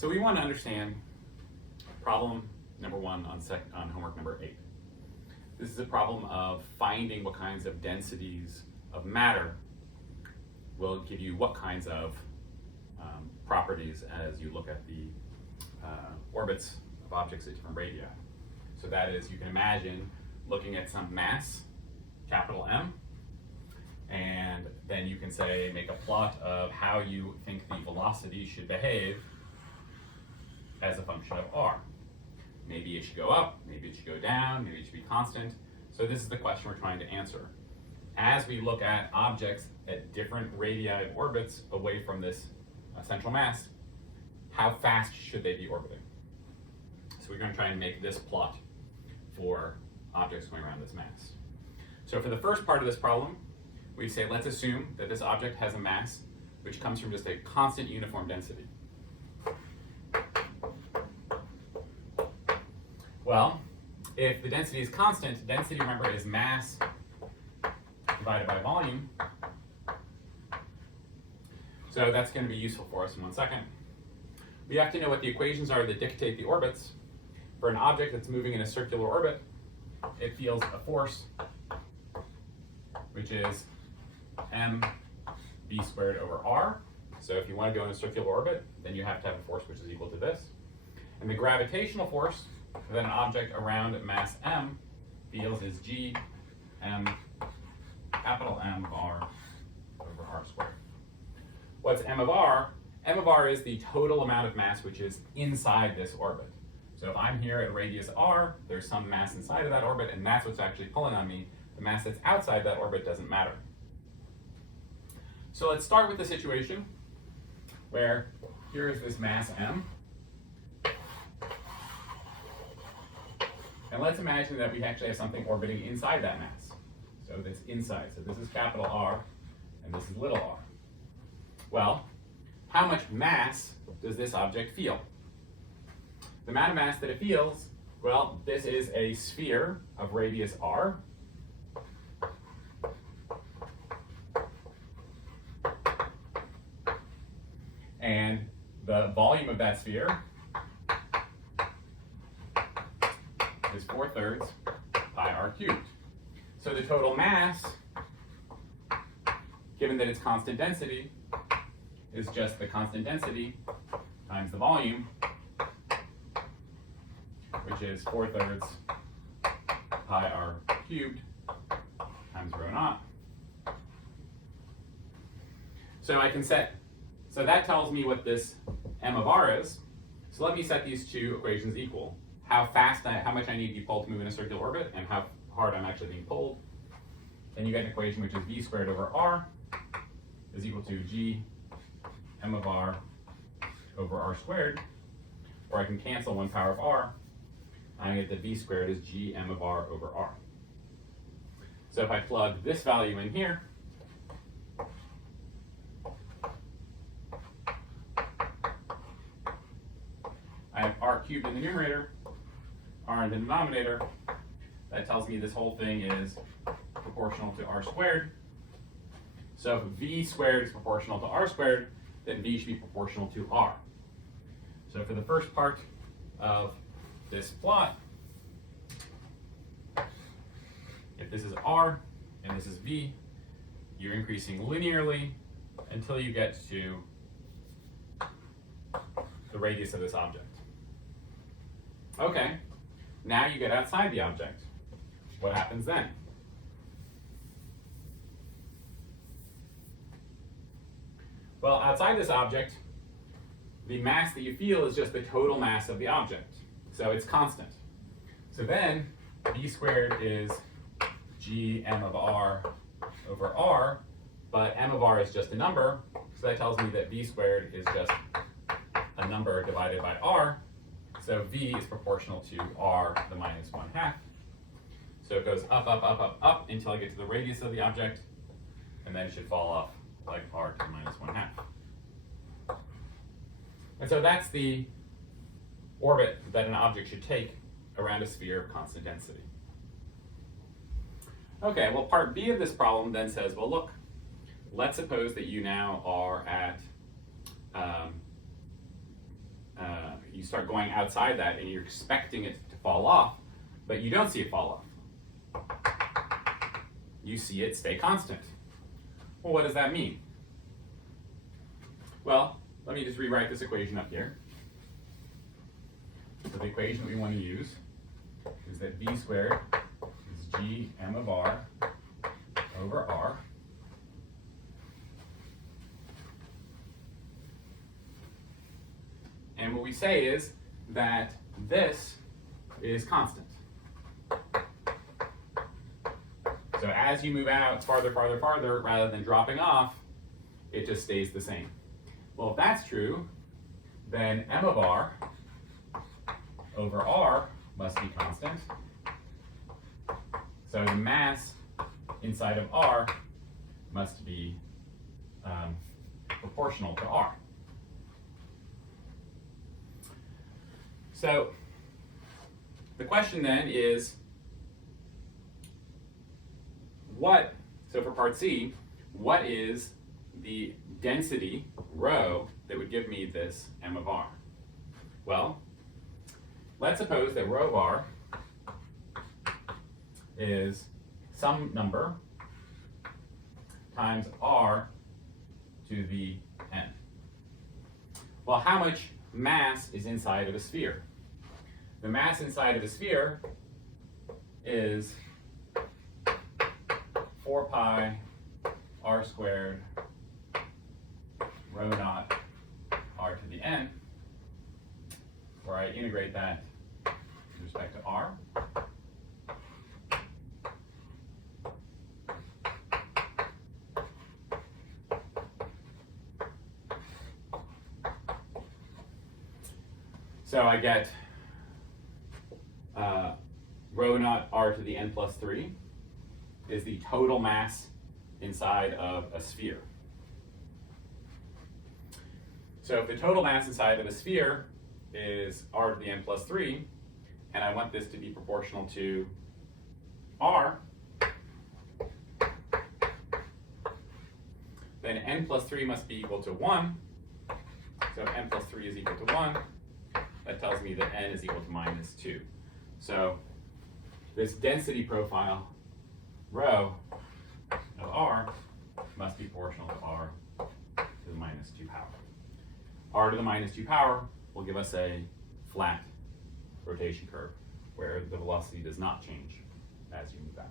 So we want to understand problem number 1 on homework number 8. This is a problem of finding what kinds of densities of matter will give you what kinds of properties as you look at the orbits of objects at different radii. So that is, you can imagine looking at some mass, capital M, and then you can say, make a plot of how you think the velocity should behave as a function of r. Maybe it should go up, maybe it should go down, maybe it should be constant. So this is the question we're trying to answer. As we look at objects at different radii of orbits away from this central mass, how fast should they be orbiting? So we're going to try and make this plot for objects going around this mass. So for the first part of this problem, we say let's assume that this object has a mass which comes from just a constant uniform density. Well, if the density is constant, density, remember, is mass divided by volume. So that's going to be useful for us in 1 second. We have to know what the equations are that dictate the orbits. For an object that's moving in a circular orbit, it feels a force, which is mv squared over r. So if you want to go in a circular orbit, then you have to have a force which is equal to this. And the gravitational force that an object around mass m feels is g m capital M of r over r squared. What's m of r? M of r is the total amount of mass which is inside this orbit. So if I'm here at radius r, there's some mass inside of that orbit, and that's what's actually pulling on me. The mass that's outside that orbit doesn't matter. So let's start with the situation where here is this mass m. And let's imagine that we actually have something orbiting inside that mass. So this inside. So this is capital R, and this is little r. Well, how much mass does this object feel? The amount of mass that it feels, well, this is a sphere of radius r. And the volume of that sphere is 4/3 pi r cubed. So the total mass, given that it's constant density, is just the constant density times the volume, which is 4/3 pi r cubed times rho naught. So I can set, so that tells me what this m of r is. So let me set these two equations equal. How much I need to be pulled to move in a circular orbit, and how hard I'm actually being pulled. Then you get an equation which is v squared over r is equal to g m of r over r squared, or I can cancel 1 power of r. I get that v squared is g m of r over r. So if I plug this value in here, I have r cubed in the numerator, r in the denominator. That tells me this whole thing is proportional to r squared. So if v squared is proportional to r squared, then v should be proportional to r. So for the first part of this plot, if this is r and this is v, you're increasing linearly until you get to the radius of this object. Okay, now you get outside the object. What happens then? Well, outside this object, the mass that you feel is just the total mass of the object. So it's constant. So then v squared is g m of r over r, but m of r is just a number. So that tells me that v squared is just a number divided by r. So v is proportional to r to the minus 1/2. So it goes up, up, up, up, up until I get to the radius of the object, and then it should fall off like r to the minus 1/2. And so that's the orbit that an object should take around a sphere of constant density. Okay, well, part B of this problem then says, well, look, let's suppose that you now are at you start going outside that and you're expecting it to fall off, but you don't see it fall off. You see it stay constant. Well, what does that mean? Well, let me just rewrite this equation up here. So the equation that we want to use is that v squared is g m of r over r. And what we say is that this is constant. So as you move out farther, farther, farther, rather than dropping off, it just stays the same. Well, if that's true, then m of r over r must be constant. So the mass inside of r must be proportional to r. So the question then is, so for part C, what is the density, rho, that would give me this m of r? Well, let's suppose that rho of r is some number times r to the n. Well, how much mass is inside of a sphere? The mass inside of a sphere is 4 pi r squared rho naught r to the n, where I integrate that with respect to r. So I get rho naught r to the n plus 3 is the total mass inside of a sphere. So if the total mass inside of a sphere is r to the n plus 3, and I want this to be proportional to r, then n plus 3 must be equal to 1. So if n plus 3 is equal to 1, that tells me that n is equal to minus 2. So this density profile, rho of r, must be proportional to r to the minus 2 power. R to the minus 2 power will give us a flat rotation curve where the velocity does not change as you move out.